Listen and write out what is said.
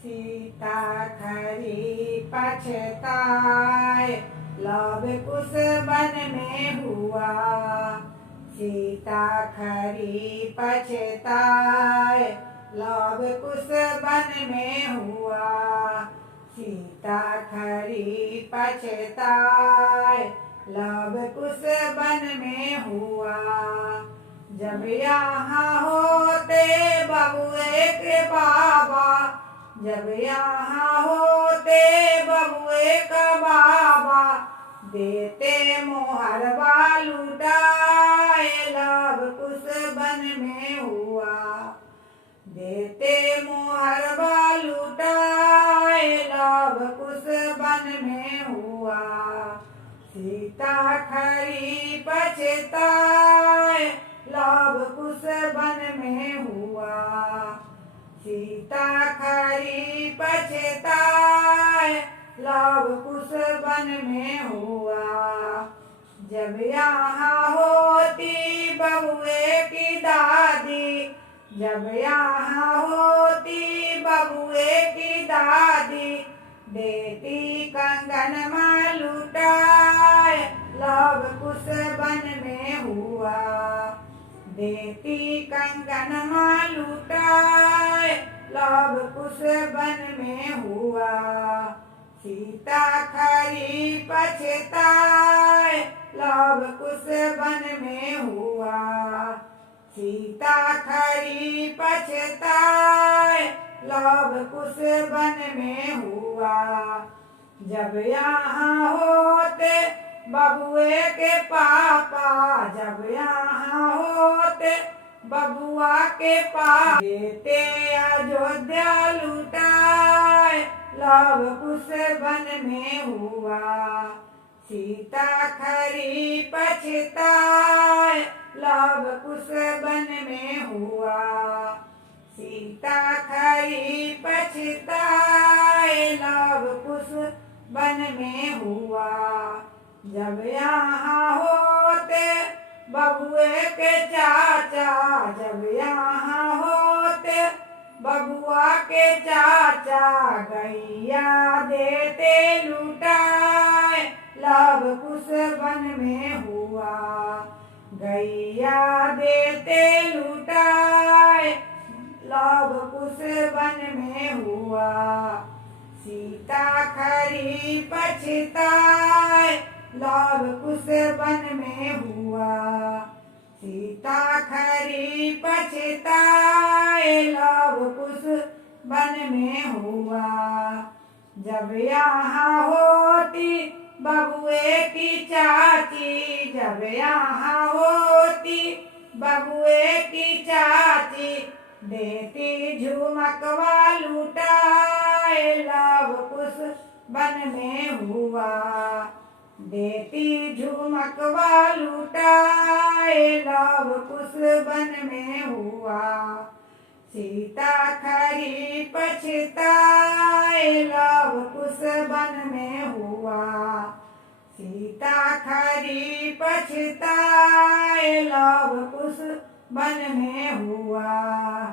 सीता खरी पछताए, लव कुश वन में हुआ। सीता खरी पछताए, लव कुश वन में हुआ। सीता खरी पछताए, लव कुश वन में हुआ। जब यहाँ होते बबुए के बाबा, जब यहाँ होते बबुए का बाबा, देते मोहरबा लुटाए, लव कुश वन में हुआ। देते मोहरबा लुटाए, लव कुश वन में हुआ। सीता खरी पछताए, लव कुश वन में हुआ। सीता खरी पछताए, लव कुश वन में हुआ। जब यहाँ होती बबुए की दादी, जब यहाँ होती बबुए की दादी, देती कंगन में लुटाए, लव कुश वन में हुआ। देती कंगन में लुटाए, लव कुश वन में हुआ। सीता खरी पछताए, लव कुश वन में हुआ। सीता खरी पछताए, लव कुश वन में हुआ। जब यहाँ होते बबुए के पापा, जब यहाँ होते बबुआ के पापा, देते अयोध्या लुटाए, लव कुश वन में हुआ। सीता खरी पछताए, लव कुश वन में हुआ। सीता खरी पछताए, लव कुश वन में हुआ। जब यहाँ होते बबुए के चाचा, जब यहाँ होते बबुआ के चाचा, गैया देते लुटाए, लव कुश वन में हुआ। गैया देते लुटाए, लव कुश वन में हुआ। सीता खरी पछताए, लव कुश वन में हुआ। सीता खरी पछताए, लव कुश वन में हुआ। जब यहाँ होती बबुए की चाची, जब यहाँ होती बबुए की चाची, देती झुमकवा लुटाए, लव कुश वन में हुआ। देती झुमकवा लुटाए, लव कुश वन में हुआ। सीता खरी पछताए, लव कुश वन में हुआ। सीता खरी पछताए, लव कुश वन में हुआ।